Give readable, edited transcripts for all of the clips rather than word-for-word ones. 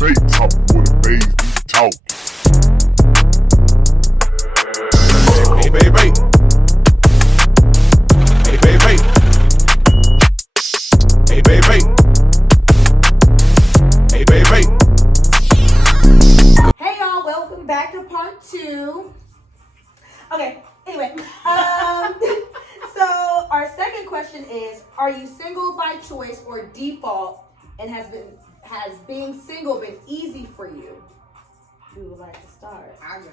BAE talk what the BAEs be talking. Hey baby, hey baby, hey baby, hey baby. Hey y'all, welcome back to part 2. Okay, anyway, so our second question is, are you single by choice or default, and has being single been easy for you? Who would like to start? I go.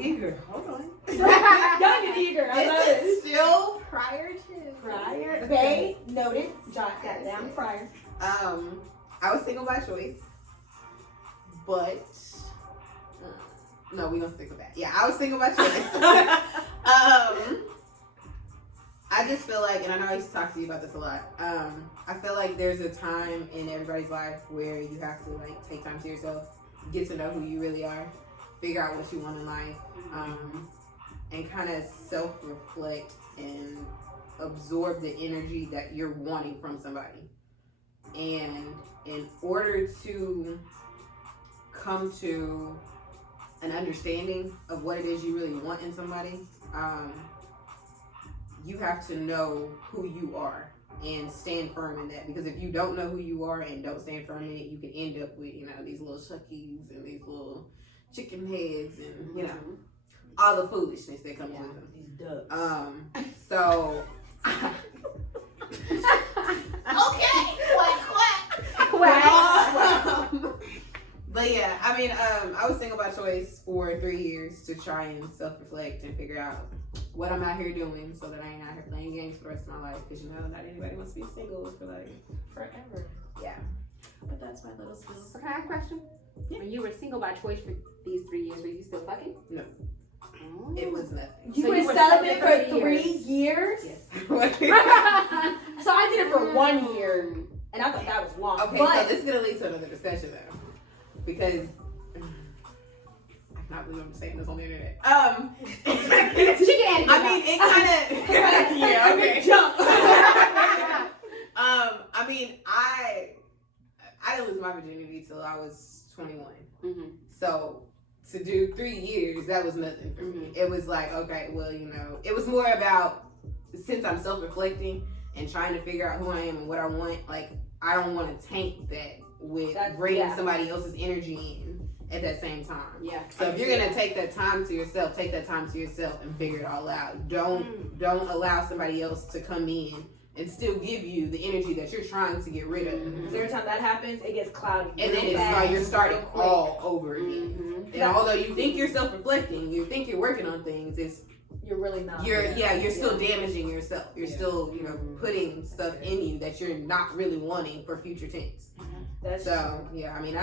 Eager. Hold on. Young and eager. I love This it. is still prior to. Prior. Bae, noted. Jot that down. Prior. I was single by choice, but no, we gonna stick with that. Yeah, I was single by choice. I just feel like, and I know I used to talk to you about this a lot. I feel like there's a time in everybody's life where you have to like take time to yourself, get to know who you really are, figure out what you want in life, and kind of self-reflect and absorb the energy that you're wanting from somebody. And in order to come to an understanding of what it is you really want in somebody, you have to know who you are and stand firm in that. Because if you don't know who you are and don't stand firm in it, you can end up with, these little shuckies and these little chicken heads and, all the foolishness that comes with them. These ducks. So... Okay, quack. But yeah, I mean, I was single by choice for 3 years to try and self-reflect and figure out what I'm out here doing so that I ain't out here playing games for the rest of my life. Because not anybody wants to be single for like Forever. Yeah. But that's my little spill. So can I have a question? Yeah. When you were single by choice for these 3 years, were you still fucking? No. Oh. It was nothing. You So were you were celibate celibate for for 3 years? years? Yes. So I did it for 1 year, and I thought that was long. Okay, but so this is gonna lead to another discussion though, because I cannot believe I'm saying this on the internet. She can I mean, it kind of yeah, okay. Jump. I mean, I didn't lose my virginity till I was 21. Mm-hmm. So to do 3 years, that was nothing for me. It was like, okay, well, it was more about, since I'm self-reflecting and trying to figure out who I am and what I want, like, I don't want to taint that with bringing somebody else's energy in at that same time. Yeah. So if you're gonna take that time to yourself, take that time to yourself and figure it all out. Don't allow somebody else to come in and still give you the energy that you're trying to get rid of. Because every time that happens, it gets cloudy. And then it's like you're starting all over again. And although you think you're self-reflecting, you think you're working on things, You're really not. you're still damaging yourself. You're still, putting stuff in you that you're not really wanting for future tense. That's So yeah, I made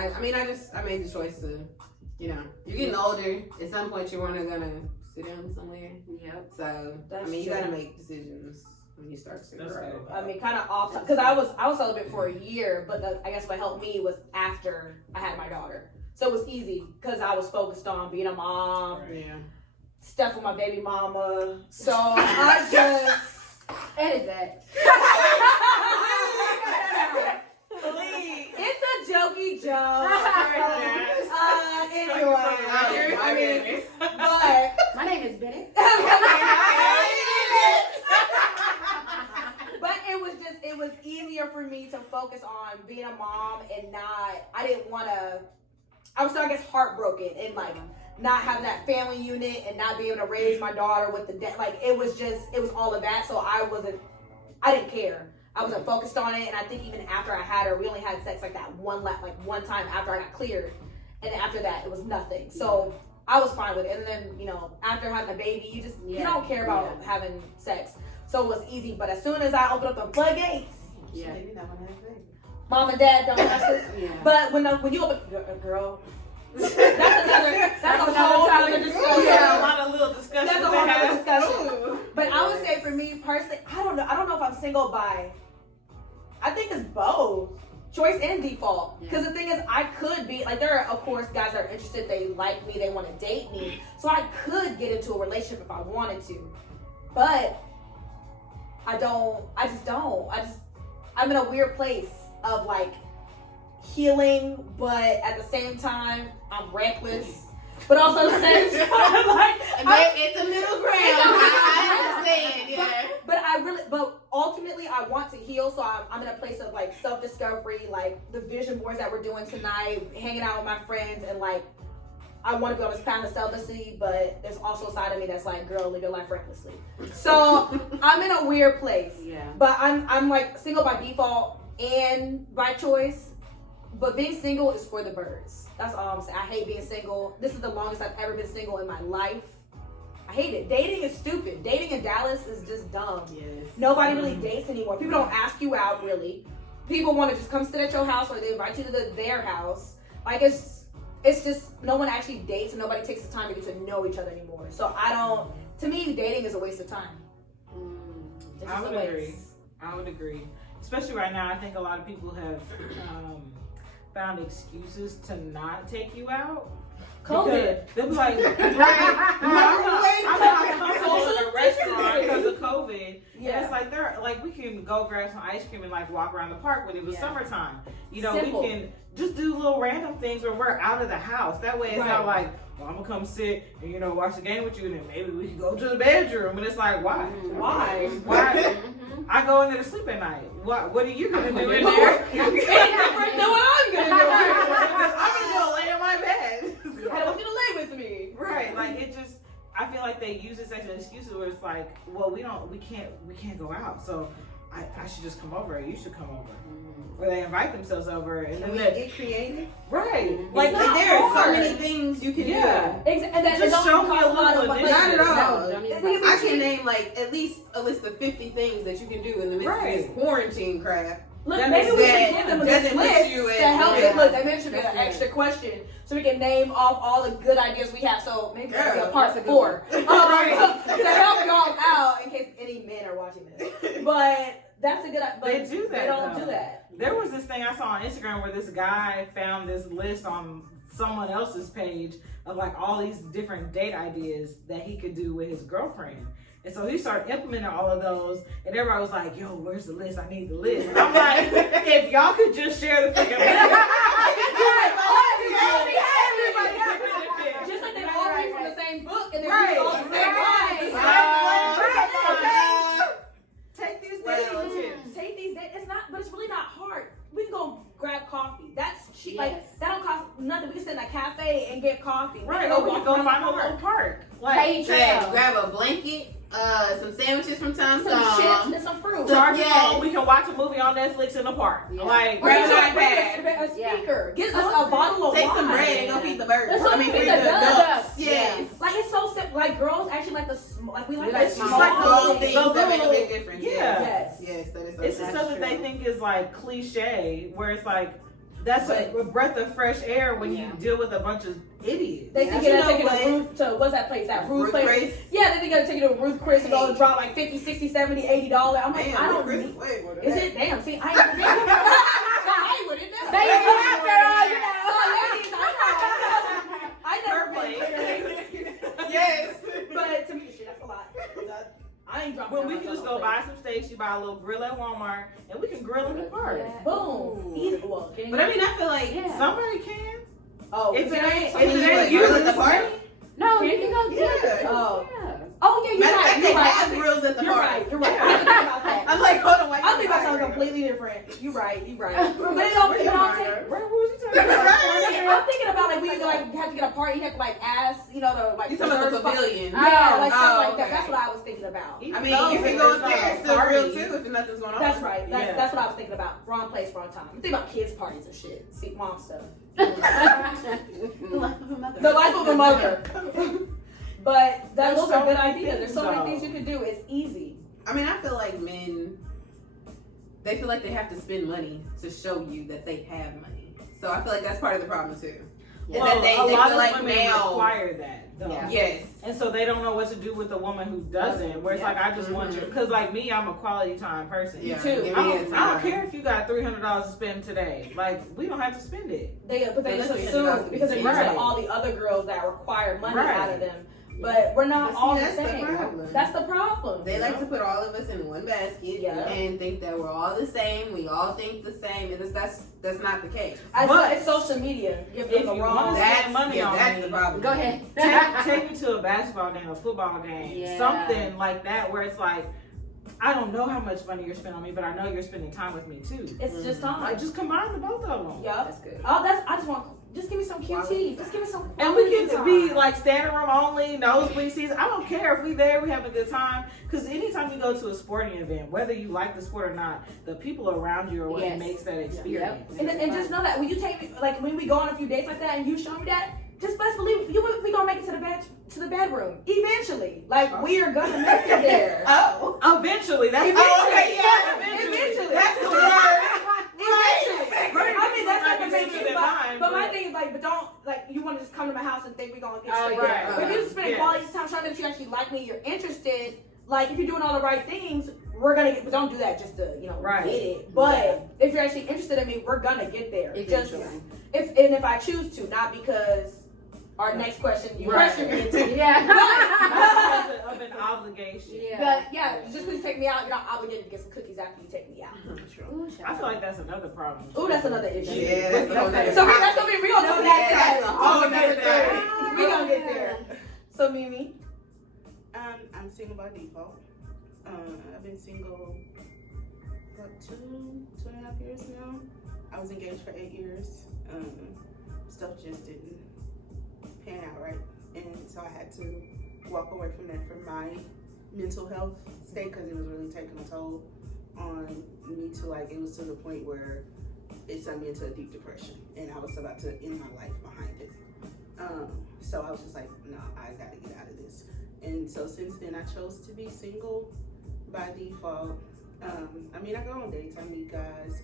the choice to, you're getting older. At some point, you're gonna sit down somewhere. Yep. So you gotta make decisions when you start to grow. I mean, kind of off because I was celibate for a year, but I guess what helped me was after I had my daughter, so it was easy because I was focused on being a mom, Yeah. stuff with my baby mama. So I just Edit that. it's a jokey joke. Anyway, but My name is Bennett. But it was easier for me to focus on being a mom and I was still, I guess, heartbroken and like not having that family unit and not being able to raise my daughter with the it was all of that. So I didn't care. I wasn't focused on it. And I think even after I had her, we only had sex like that one time after I got cleared. And then after that, it was nothing. So I was fine with it. And then, after having a baby, you don't care about having sex. So it was easy. But as soon as I opened up the floodgates, mom and dad don't have this. Yeah. But when you open, girl, that's a whole other discussion. Yeah, a lot of little discussions. That's a whole other discussion. But I would say for me personally, I don't know if I'm single by, I think it's both. Choice and default. Because the thing is, I could be, there are, of course, guys that are interested, they like me, they want to date me. So I could get into a relationship if I wanted to. But I just don't. I'm in a weird place of healing, but at the same time, I'm reckless. But also at the same time, like, It's a middle ground. I understand. Yeah. but ultimately, I want to heal. So I'm in a place of like self-discovery, like the vision boards that we're doing tonight, hanging out with my friends, and like I want to go on this path of celibacy. But there's also a side of me that's like, girl, live your life recklessly. So I'm in a weird place. Yeah. But I'm like single by default and by choice. But being single is for the birds. That's all I'm saying. I hate being single. This is the longest I've ever been single in my life. I hate it. Dating is stupid. Dating in Dallas is just dumb. Yes. Nobody really dates anymore. People don't ask you out really. People want to just come sit at your house or they invite you to their house. Like it's just no one actually dates and nobody takes the time to get to know each other anymore. So to me, dating is a waste of time. It's I just would a agree. waste. I would agree. Especially right now, I think a lot of people have found excuses to not take you out. COVID. They'll be like, I'm not comfortable in a restaurant because of COVID. Yeah. And it's like we can go grab some ice cream and like walk around the park when it was summertime. You know, Simple. we can just do little random things when we're out of the house. That way it's not Right. like, well, I'm gonna come sit and watch the game with you, and then maybe we can go to the bedroom. And it's like, why? Why? Why? I go in there to sleep at night. What are you gonna do in there? Ain't different than what I'm gonna do. I'm gonna go lay in my bed. I don't want you to lay with me. Right, like it just. I feel like they use this as an excuse where it's like, well, we can't go out, so I should just come over. You should come over. Or they invite themselves over, and then We they get creative. right. Like, Like there are so many things you can do. Yeah. And that Just don't show me cost a lot of little money. initiative. Not at all. No, don't even I I can name like at least a list of 50 things that you can do in the midst of this quarantine crap. Look, That maybe we that should give them a doesn't put list you to in- help yeah. them. Look, they mentioned an That's good. extra question so we can name off all the good ideas we have. So maybe that'll be a Girl, part that's a good 4 one. to help y'all out in case any men are watching this. But that's a good. But They do that, They don't though. do that. There was this thing I saw on Instagram where this guy found this list on someone else's page of like all these different date ideas that he could do with his girlfriend. And so he started implementing all of those, and everybody was like, yo, where's the list? I need the list. And I'm like, if y'all could just share the freaking list. Just like they all read from the same book and they're Right. all the same Right. lines. Take these Well, dating tips. Take these days. It's not, but it's really not hard. We can go grab coffee. That's cheap. Yes. Like that don't cost nothing. We can sit in a cafe and get coffee. Right, We or we walk can go around find the a little park. park. Like, Hey, trail. Grab a blanket, some sandwiches from time to Some chips time. and some fruit. charge your Yes. phone, we can watch a movie on Netflix in the park. Yeah. Like, Or Grab get an your- iPad. bring a speaker. Get us a bottle of Take wine. some bread and go feed the birds. That's what I mean, we feed did, the the ducks. ducks. Yes. Like it's so simple. Like girls actually like we like like the small small Small things. things The that make a little- big difference. yeah. Yes. Yes, that is so it's the true. stuff that they think is like cliche, where it's like, that's a breath of fresh air when you deal with a bunch of idiots. They think You you're know taking what? a Ruth to what's that place? That Ruth Ruth place. Chris. Yeah, they think you're taking a Ruth Chris and go and drop like $50, $60, $70, $80. I'm like, Damn, I don't Chris need. is way more than Is that. it? Damn. See, I ain't with it. I ain't with it. They ain't been out there all year. I never played. Yes. But to me, shit, that's a lot. I ain't dropping. When we that can much just on go a buy some steaks, you buy a little grill at Walmart, and we can grill in the park. Yeah. Boom. Easy. Well, can But I mean, I feel like Yeah. Somebody can. oh, If it ain't, Can you like you, grill at the park? No, you can go Yeah. get it. Oh. Yeah. Oh yeah, you're Matter of right. fact, they You're right. have grills at the You're park. right. You're right. I didn't think about that. I'm like, hold on, wait. I think about something completely different. You're right. You're right. But it don't. It don't take. Where was you talking about? I'm thinking about like when you like have to get a party, you have to like ask, the like You talking about the reserve spot. pavilion? Yeah, like stuff Oh, like that. okay. That's what I was thinking about. I mean, you can go up there and still grill too if nothing's going on. That's right. Yeah. That's what I was thinking about. Wrong place, wrong time. You think about kids' parties and shit. See, mom stuff. The life of a mother. The life of a mother. But There's those so are good many ideas. There's so things, many things you can do. It's easy. I mean, I feel like men, they feel like they have to spend money to show you that they have money. So I feel like that's part of the problem too. Is Well, that they a lot feel of like women now, require that, though. Yeah. yes, And so they don't know what to do with a woman who doesn't. Where it's like, I just want you, because like me, I'm a quality time person. yeah, too. give I me don't, a I don't time. care if you got $300 to spend today. Like, we don't have to spend it. But they But just that's what assume you're because they're used Right. to all the other girls that require money Right. out of them. But we're not But see, all the that's the same. problem. That's the problem. They like to put all of us in one basket Yeah. and think that we're all the same. We all think the same, and that's not the case. But it's social media. If Give you them the wanna wrong. spend money on that's me, the problem. Go ahead. take me to a basketball game, a football game, Yeah. something like that, where it's like, I don't know how much money you're spending on me, but I know you're spending time with me too. It's just time. Like, just combine the both of them. Yeah. That's good. Oh, I just want. Just give me some QT. Just give me some. And we quality can time. be like standing room only, nosebleed seats. I don't care if we there, we having a good time. Because anytime you go to a sporting event, whether you like the sport or not, the people around you are what Yes. makes that experience. And just know that when you take me, like when we go on a few dates like that, and you show me that, just best believe we gonna make it to the bedroom eventually. Like we are gonna make it there. Oh. Eventually, that's Eventually. That's the word. Eventually. I mean, that's not gonna make Right. you. But my thing is like, but don't like you want to just come to my house and think we gonna get Oh, straight right. there. But if you spend Yes. quality time showing that you actually like me, you're interested. Like if you're doing all the right things, we're gonna get. But don't do that just to Right. get it. But if you're actually interested in me, we're gonna get there. Just Eventually. if I choose to, not because our next question you Right. pressure me into. Yeah. of an obligation. Yeah. But yeah, just because you take me out, you're not obligated to get some cookies after you take me out. Ooh, I feel like that's another problem. Ooh, that's another issue. Yeah, that's a whole nother So that's gonna be real. No, No, that's a whole we nother gonna get there. So Mimi, I'm single by default. I've been single for 2.5 years now. I was engaged for 8 years. Stuff just didn't pan out right, and so I had to walk away from that for my mental health state because it was really taking a toll on me. To like, it was to the point where it sent me into a deep depression, and I was about to end my life behind it. So I was just like, no, I gotta get out of this. And so since then, I chose to be single by default. I mean, I go on dates, I meet guys,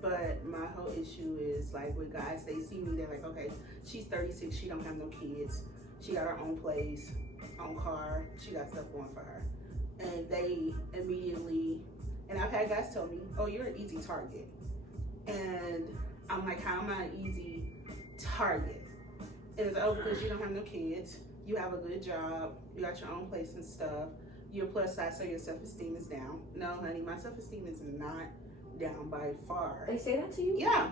but my whole issue is like with guys, they see me, they're like, okay, she's 36, she don't have no kids, she got her own place, own car, she got stuff going for her, and they immediately, and I've had guys tell me, oh, you're an easy target, and I'm like, how am I an easy target? And it's, oh, because you don't have no kids, you have a good job, you got your own place and stuff, you're plus size, so your self-esteem is down. No, honey, my self-esteem is not down by far. they say that to you? Yeah.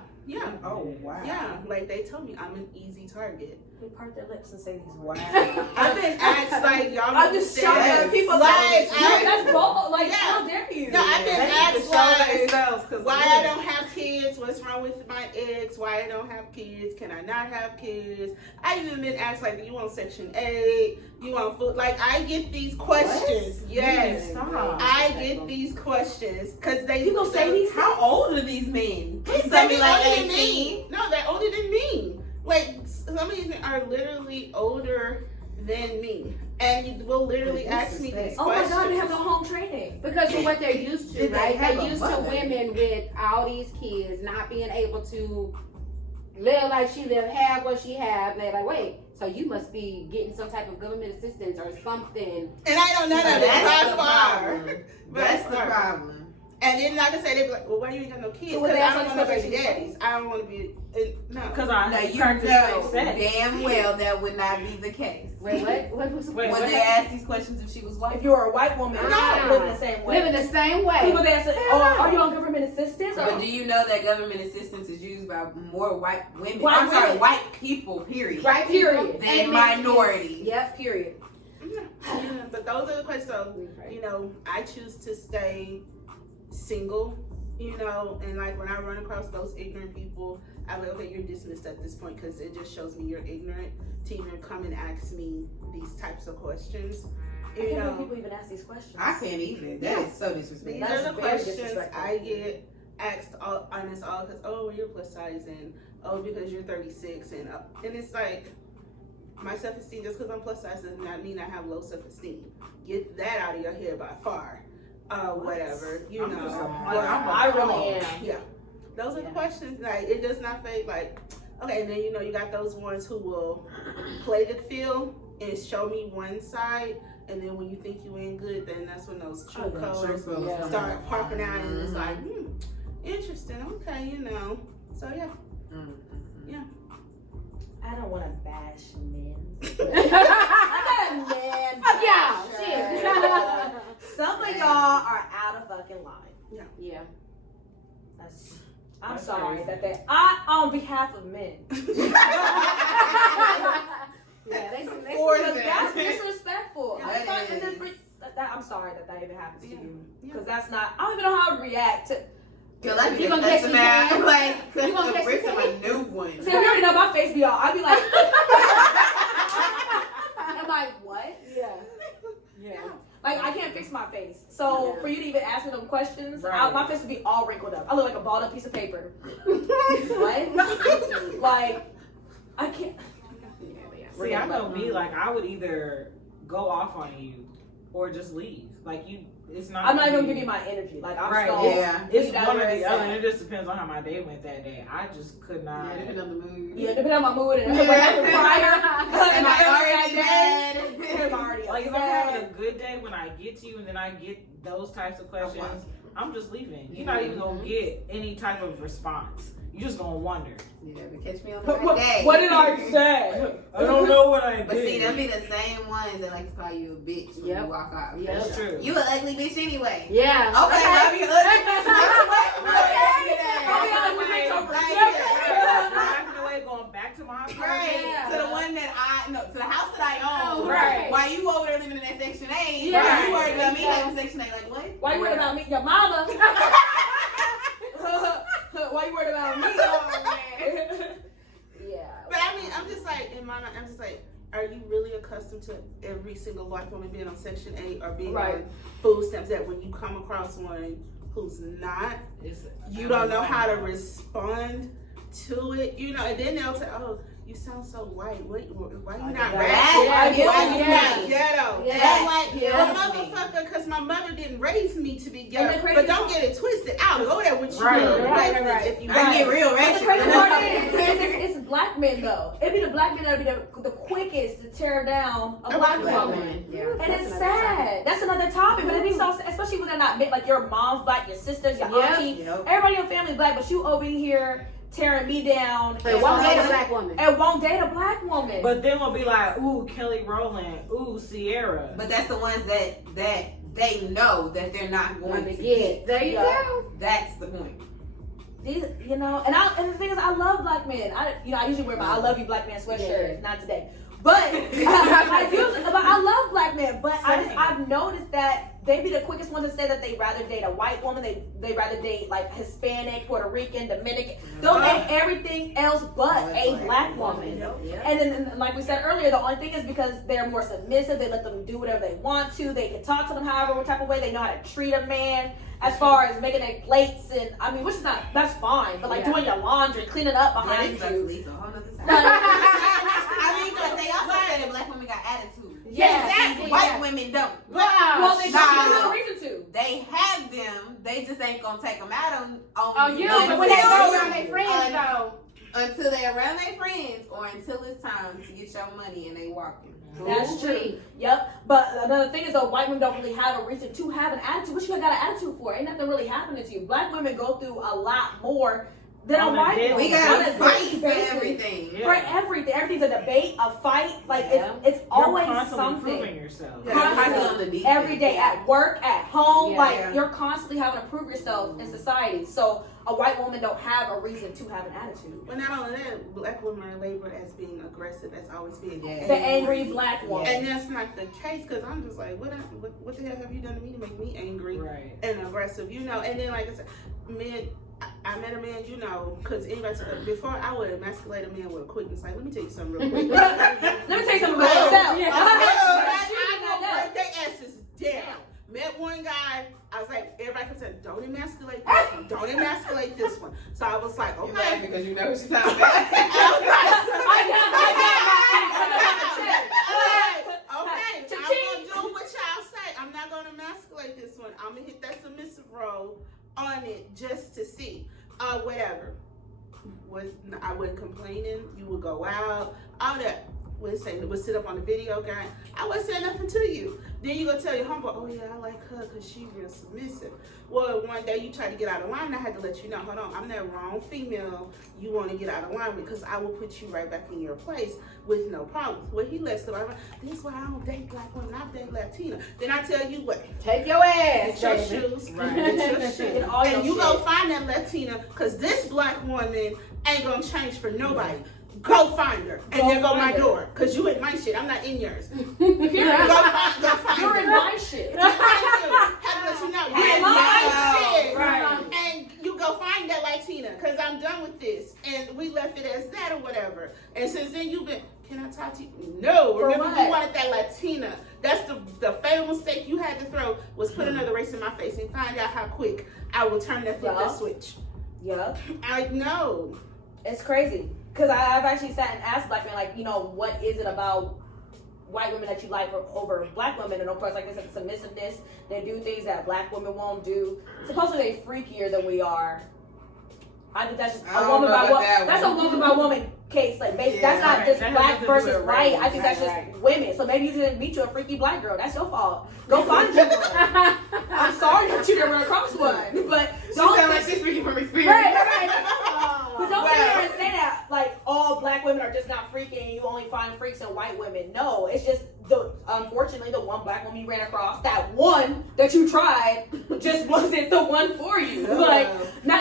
Oh, wow. Yeah, like they told me I'm an easy target. They part their lips and say these words. I've been asked like, y'all I'm just shocked understand? that people like, that's bold. Like, Yeah. how dare you? No, I've been They need to asked show themselves, why I don't have kids, what's wrong with my ex, why I don't have kids, can I not have kids? I even been asked like, do you want Section 8, you want food? Like, I get these questions. Yes. Stop. I get these questions because they You gonna say these How old are these men? They Some be like older than 18. me. No, they're older than me. Like, some of these are literally older than me. And you will literally ask me these Oh my questions. God, they have no home training. Because of what they're used to, Did they right? have They're a used to mother? women with all these kids not being able to live like she lived, have what she had. They're like, wait, so you must be getting some type of government assistance or something. And I don't know that That's by the far. problem. By That's the far. problem. And then like I say, they be like, well, why you ain't got no kids? So Because when they I ask don't us want no questions, baby you daddies. I don't want to be, no. Because I Now you practice know safe sex. damn well that would not be the case. Wait, what was Wait, When what they asked these questions if she was white. If you were a white woman, Ah. living the same way. living the same way? People that say, oh, are you on government assistance? But Or do you know that government assistance is used by more white women? White I'm sorry, women. white people, period. Right, Period. Than And minorities. Yep, period. Yeah, but those are the questions. So, you know, I choose to stay single, you know, and like when I run across those ignorant people, I'm like, okay, you're dismissed at this point because it just shows me you're ignorant to even come and ask me these types of questions. I You can't believe know, people even ask these questions. I can't even. That is so these disrespectful. That's are the very questions disrespectful. I get asked on this all because, oh, well, you're plus size and, oh, because you're 36 and it's like, my self-esteem, just because I'm plus size does not mean I have low self-esteem. Get that out of your head by far. Whatever, you I'm know. just But I really am. Yeah. Those are the questions. Like, it does not fade. Like, okay, and then, you know, you got those ones who will play the field and show me one side. And then when you think you ain't good, then that's when those true colors Yeah. start popping out. And it's like, interesting. Okay, you know. So, yeah. Mm. Yeah. I don't want to bash men. Fuck I'm not a man. y'all. basher. Shit. Some of y'all are out of fucking line. Yeah. I'm That's sorry crazy. on behalf of men. Yeah, they For Because them. that's disrespectful. Yeah, I'm sorry, that and then is. I'm sorry that even happens to you. Yeah. Because that's not. I don't even know how I would react to. Girl, I You be gonna cuss catch them these out. hands? Like, You cuss gonna the catch bricks these of a hands? new one. See, you already know my face be all. I'd be like. I'm like, what? Yeah. Yeah. Like, I can't fix my face. So, Yeah. for you to even ask me them questions, Right. my face would be all wrinkled up. I look like a balled up piece of paper. What? Like, I can't. See, I know me, like, I would either go off on you or just leave. Like, it's not. I'm not even gonna give you my energy. Like, I'm Right, still. Yeah. It's leave that one or where the it's other. at. And it just depends on how my day went that day. I just could not. Yeah, depending on the mood. Yeah, depending on my mood and Yeah. what happened prior. Am I already mad? Am I already Like, if I'm upset? having a good day when I get to you and then I get those types of questions, I'm just leaving. You're not even gonna get any type of response. You're just gonna wonder. Yeah, but catch me on the right day. What did I say? I don't know what I did. But see, them be the same ones that like to call you a bitch when Yep. you walk out. Yep. That's true. You an ugly bitch anyway. Yeah. Okay, love you, ugly bitch. Driving away, going back to my apartment. Right. To the one that to the house that I own. Right. While you over there living in that Section 8. Yeah. You worried about me Yeah. having Section 8. Like, what? Why you worried about me? Your mama. Why you worried about me? Yeah. But I mean, I'm just like, in my mind, I'm just like, are you really accustomed to every single black woman being on Section 8 or being Right. on food stamps that when you come across one who's not, you don't know how to respond to it, you know, and then they'll say, oh, you sound so white. Why you not That- rapping? yeah, Why you yeah. not ghetto? Yeah. And I'm like, Yeah. well, motherfucker, because my mother didn't raise me to be And ghetto. the crazy But don't part- get it twisted. I'll go there with you. Right, in the right, business right. If you I get real But the ratchet. crazy part is, it's black men though. It'd be the black men that would be the quickest to tear down a black woman. Yeah. And it's sad. That's another topic, but it'd be so sad, especially when they're not like your mom's black, your sisters, your Yep. auntie, Yep. everybody in your family black, but you over here tearing me down But won't date a black woman. and won't date a black woman. But then we'll be like, ooh, Kelly Rowland, ooh, Sierra. But that's the ones that they know that they're not going to Yeah. get. There you Yeah. go. That's the point. These, you know, and the thing is, I love black men. I usually wear my "I love you, black man" sweatshirt. Yeah. Not today, but I do. But I love black men. But Same. I've noticed that they be the quickest ones to say that they rather date a white woman. They rather date like Hispanic, Puerto Rican, Dominican. They'll date everything else but a black woman. Yeah. And then, like we said earlier, the only thing is because they're more submissive, they let them do whatever they want to. They can talk to them however what type of way. They know how to treat a man as far as making their plates and which is that's fine. But like Yeah. doing your laundry, cleaning up Yeah, behind that's you. a whole nother side. No, I mean, because they also say that black women got attitude. Yeah, Exactly. White women don't. well, they don't have a reason to. They have them. They just ain't gonna take them out on Oh, you, but when they go around their friends, though. until they're around their friends or until it's time to get your money and they walking. That's true. Yep. But another thing is, though, white women don't really have a reason to have an attitude. What you got an attitude for? Ain't nothing really happening to you. Black women go through a lot more than a On a white daily woman. We On gotta a fight daily for basis. everything. Yeah. For everything. Everything's a debate, a fight. Like Yeah. it's You're always constantly proving something. yourself. Yeah, constantly on the defense. Every day at work, at home, Yeah. like Yeah. you're constantly having to prove yourself in society. So a white woman don't have a reason to have an attitude. Well, not only that, black women are labeled as being aggressive. That's always being Yeah. The angry black woman. And that's not the case, because I'm just like, what the hell have you done to me to make me angry Right. and aggressive? You know, and then like I said, men, I met a man, you know, because anybody, before I would emasculate a man with a quickness. Like, let me tell you something real quick. Let me tell you something about yourself. I know, break their asses down. Met one guy, I was like, everybody kept saying, don't emasculate this one, don't emasculate this one. So I was like, You okay. laughing because you know what she's talking about. Okay, I'm gonna do what y'all say. I'm not gonna emasculate this one. I'm gonna hit that submissive role on it just to see. Whatever. I wasn't complaining. You would go out, all that. would sit up on the video game. I wasn't saying nothing to you. Then you go tell your homeboy, oh yeah, I like her because she's real submissive. Well, one day you try to get out of line, and I had to let you know, hold on, I'm that wrong female you want to get out of line with, because I will put you right back in your place with no problems. Well, he lets the this is why I don't date black women, I date Latina. Then I tell you what, Take your ass, get your baby. shoes, Right. get your shoes, Get all your and you shit. go find that Latina, because this black woman ain't gonna change for nobody. Go find her, and Go there go my find her. door, because you in my shit, I'm not in yours. You're Go find You're her. in my shit. How to let you know you're I in love my shit. Right. And you go find that Latina, because I'm done with this. And we left it as that or whatever. And since then you've been, can I talk to you? No, For remember what? you wanted that Latina. That's the fatal mistake you had to throw, was put another race in my face and find out how quick I would turn that flip Yeah. that switch. Yeah. I know. It's crazy. Because I've actually sat and asked black men, like, you know, what is it about white women that you like over black women? And of course, like I said, submissiveness. They do things that black women won't do. Supposedly they freakier than we are. I think that's just I a don't woman know by about woman. that That's a one. woman by woman case. Like, Yeah, that's not right. just That has black nothing to do versus with white. race. I think that's just Right. women. So maybe you didn't meet you a freaky black girl. That's your fault. Go find you one. I'm sorry that you didn't run across one, but She don't sound like she's speaking from experience. But don't sit here and say that like all black women are just not freaky and you only find freaks in white women. No, it's just unfortunately the one black woman you ran across, that one that you tried, just wasn't the one for you. Like,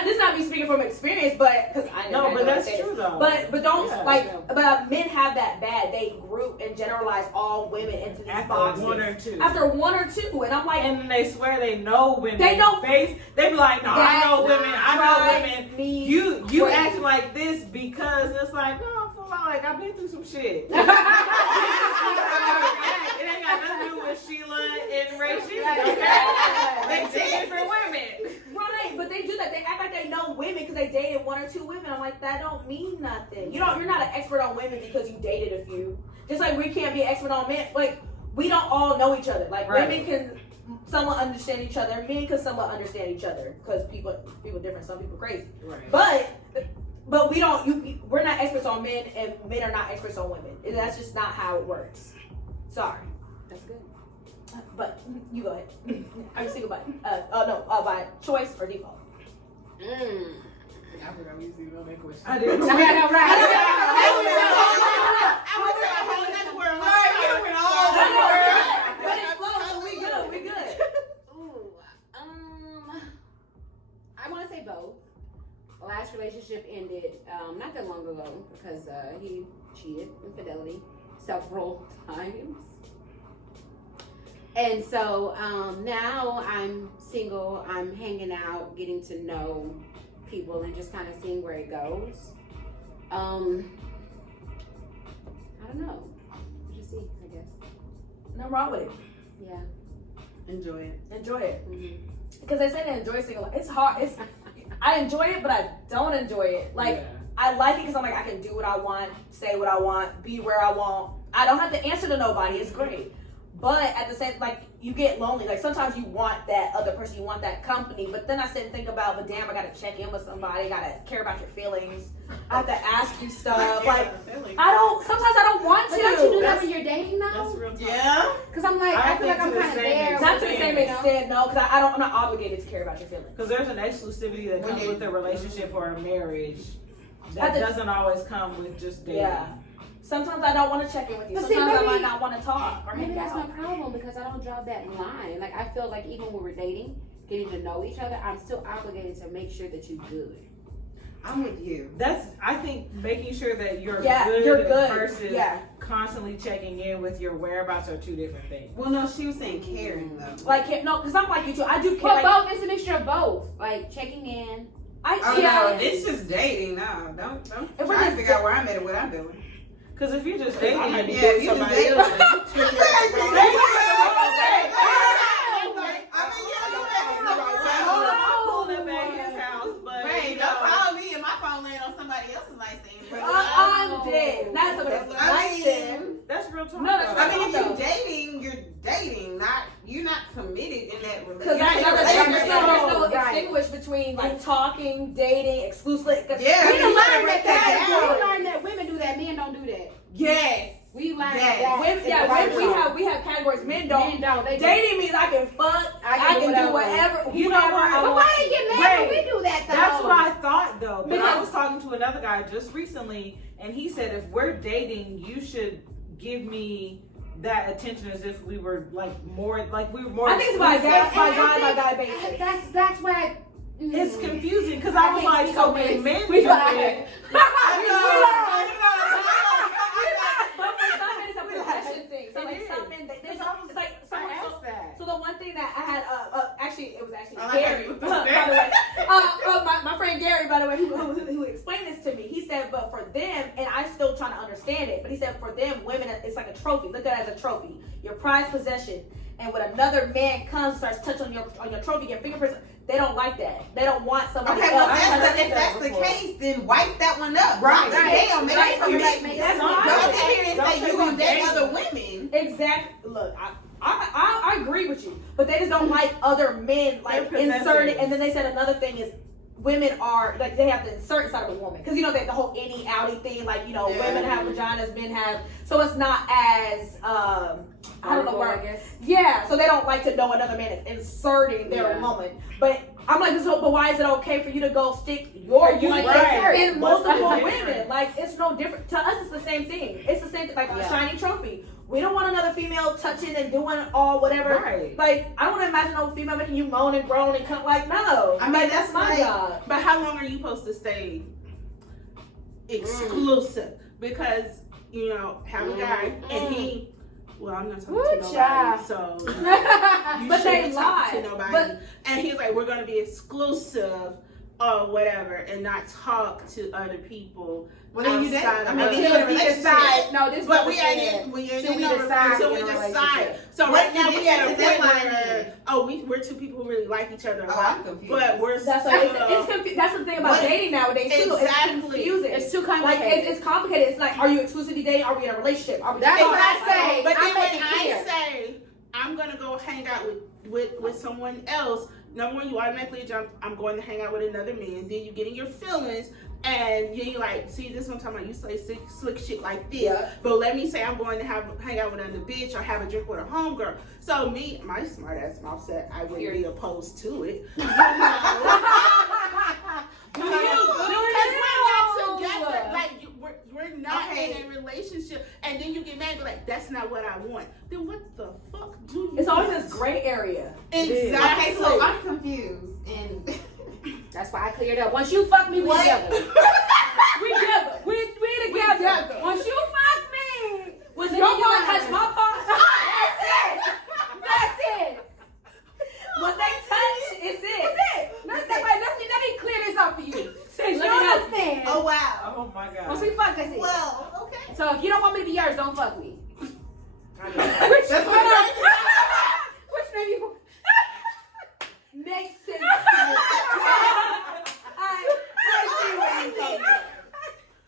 this not me speaking from experience, but because I never No, had but to that's say this. true though. But don't Yeah. but men have that bad. They group and generalize all women into these After boxes. one or two. After one or two, and I'm like, And then they swear they know women. They know- They be like, no, I know women. I know drives women. me You crazy. act like this because it's like, no, I feel like I've been through some shit. It ain't got nothing to do with Sheila and Rachel. Okay? They two different women. Right, but they do that. They act like they know women because they dated one or two women. I'm like, that don't mean nothing. You're not an expert on women because you dated a few. Just like we can't be an expert on men. Like, we don't all know each other. Like, Right. women can somewhat understand each other. Men can somewhat understand each other because people different. Some people crazy. Right. But we don't. We're not experts on men, and men are not experts on women. That's just not how it works. Sorry. That's good. But you go ahead. Are you single by by choice or default? I forgot we used to know that question. I did. I went to a whole nother world. But it's close, so we good. We good. Ooh, I want to say both. Last relationship ended not that long ago because he cheated, infidelity, several times. And so now I'm single. I'm hanging out, getting to know people, and just kind of seeing where it goes. I don't know. We'll just see, I guess. Nothing wrong with it. Yeah. Enjoy it. Enjoy it. Mm-hmm. Because they say to enjoy single life. It's hard. I enjoy it, but I don't enjoy it. Like, Yeah. I like it because I'm like, I can do what I want, say what I want, be where I want. I don't have to answer to nobody. It's great. But at the same, like, you get lonely. Like, sometimes you want that other person, you want that company. But then I sit and think about, but damn, I got to check in with somebody. I got to care about your feelings. I have to ask you stuff. Like, sometimes I don't want But to. don't you do that when you're dating now? That's real talk. Yeah. Because I'm like, I feel like I'm to the kind of same there. Not to the with same it, you know? extent, no, because I'm not obligated to care about your feelings. Because there's an exclusivity that comes with a relationship or a marriage that doesn't always come with just dating. Yeah. Sometimes I don't want to check in with you. But see, Sometimes I maybe- might not want to talk or Maybe hang that's my out. problem because I don't draw that line. Like I feel like even when we're dating, getting to know each other, I'm still obligated to make sure that you're good. I'm with you. That's, I think, making sure that you're You're good. versus Yeah. constantly checking in with your whereabouts are two different things. Well, no, she was saying caring though. Like, no, because I'm like you too. I do care. But Like, both, it's a mixture of both. Like checking in. Oh no, it's just dating. No, don't If we're try to just figure out where I'm at and what I'm doing. Because if you're just dating, I might be Yeah, doing you just somebody dating. else. I'm cool up at his house, but Right, you don't know, call me and my phone laying on somebody else's nightstand. I'm dead. That's what it's I that's real talk. No, that's though. I mean, if though. you're dating, you're not committed in that Because relationship. there's no Right. extinguish between like talking, dating, exclusive. Yeah. We done learned break that that we down. learned that women do that, men don't do that. Yes. We learned Yes. that. We have categories. Men don't. Men don't. They Dating means I can fuck, I can do whatever. You know what? But why they get mad when we do that though? That's what I thought though. But I Because- was talking to another guy just recently, and he said if we're dating, you should give me that attention as if we were like more. I think it's by guy basis. That's why. It's confusing because I was like, so when men do We it, lied. But for some men, it's a possession thing. So It like is. some men, it's like I someone. asked that. So the one thing that I had, it was actually I like Gary, how you by the way. My friend Gary, by the way, who explained this to me. He said, but for them, and I'm still trying to understand it, but he said for them, women, it's like a trophy. Look at it as a trophy, your prized possession. And when another man comes, starts touching on your trophy, your fingerprints, they don't like that. They don't want somebody Okay, else. well, if that's the case, then wipe that one up. Right. Damn, man. That's Don't sit here and say you're going to date other women. Exactly. Look, I agree with you, but they just don't like other men like inserting. And then they said another thing is women are like they have to insert inside of a woman because you know that the whole innie outie thing, like you know women have vaginas, men have, so it's not as I don't know where. I guess. Yeah, so they don't like to know another man is inserting their woman. But I'm like, but why is it okay for you to go stick your woman in multiple women? Like, it's no different. To us, it's the same thing. It's the same thing, like a shiny trophy. We don't want another female touching and doing all whatever. Right. Like, I don't want to imagine no female making you moan and groan and come. Like, no. I mean, that's my job. But how long are you supposed to stay exclusive? Because, you know, have a guy and he, well, I'm not talking to nobody, so you But they shouldn't talk to lie. nobody. And he's like, we're going to be exclusive or whatever and not talk to other people. Well, then you did. outside I of mean, us. until we decide. No, this But is we ain't in no until we in a decide. relationship. So right now we at a What's the point deadline where we're two people who really like each other a Oh, lot, I'm confused. but we're That's still, that's the thing about dating nowadays too. Exactly. It's confusing. It's too Like complicated. it's complicated. It's like, are you exclusively dating? Are we in a relationship? Are we? That's what I Exactly. say. But I then make when it I clear. say I'm gonna go hang out with someone else, number one, you automatically jump. I'm going to hang out with another man. Then you get in your feelings, and you like, see, this one time you say slick shit like this. Yeah. But let me say I'm going to hang out with another bitch or have a drink with a homegirl. So me, my smart ass mouth said I wouldn't be opposed to it. You know? Together, like we're not in a relationship, and then you get mad, you're like, that's not what I want. Then what the fuck do you? It's always want? this gray area. Exactly. Okay, so I'm confused. And That's why I cleared up. Once you fuck me, we together. We together. We together. Once you fuck me, was your part touch my part? That's it. That's it. Once they touch, it's it. Let me clear this up for you. Since Let you me understand. oh wow. Oh my god. Once we fuck, that's it. Well, okay. So if you don't want me to be yours, don't fuck me. That's what Which maybe makes sense.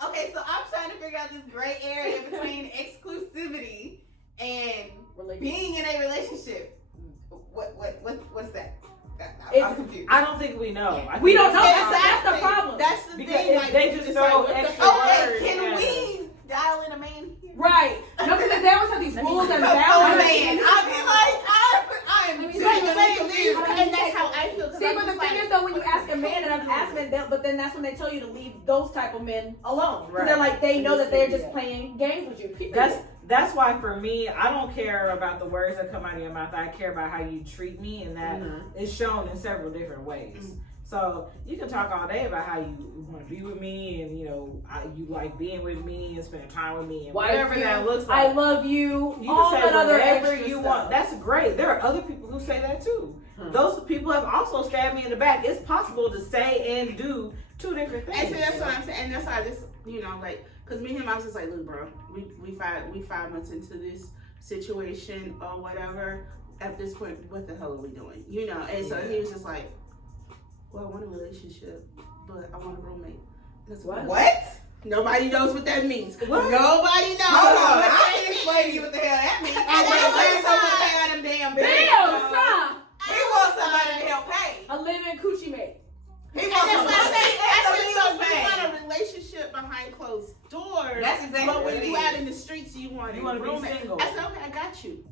Okay, so I'm trying to figure out this gray area between exclusivity and being in a relationship. What's that? I'm confused. I don't think we know. We don't know. Exactly. That's the problem. That's the Because thing. Like, they you just just throw like, what the extra fuck? Okay, words. can Yeah. we dial in a man here? Right. No, because they always have these rules and Oh boundaries. man, I'll be like, I am genuinely confused. And that's how I feel. See, but the thing is though, when you ask a man, and I've asked men, but then that's when they tell you to leave those type of men alone. Because they're like, they know that they're just playing games with you. Period. That's why for me, I don't care about the words that come out of your mouth. I care about how you treat me, and that is shown in several different ways. So you can talk all day about how you want to be with me, and you know you like being with me and spending time with me, and whatever that looks like. I love you. You all can say that other whatever extra you stuff. want. That's great. There are other people who say that too. Those people have also stabbed me in the back. It's possible to say and do two different things. And so that's what I'm saying. And that's why this, you know, like, because me and him, I was just like, look, bro, we 5 months into this situation or whatever. At this point, what the hell are we doing? You know. And so he was just like, well, I want a relationship, but I want a roommate. That's What? Nobody knows what that means. What? Nobody knows. Hold on, what I that can explain to you what the hell that means. And I that's want what someone to I'm pay out them damn bills. Bills, huh? He wants somebody to help pay. A living coochie mate. He And wants that's what I'm saying. I said, so somebody you to want a relationship behind closed doors. That's exactly But what when it you is. out in the streets, you want it you want to be roommate. single. I said, okay, I got you.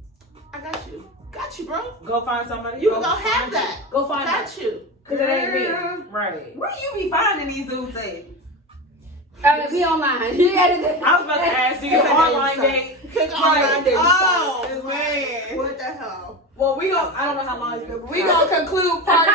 Got you, bro. Go find somebody. You gonna have that. Go find Got that. you. Cause it ain't me. Right. Where you be finding these dudes at? Be online. Yeah, I was about to ask you online date. Click online dating Oh, site. man. What the hell? Well, I don't know how long it's been, but we gonna conclude part 2.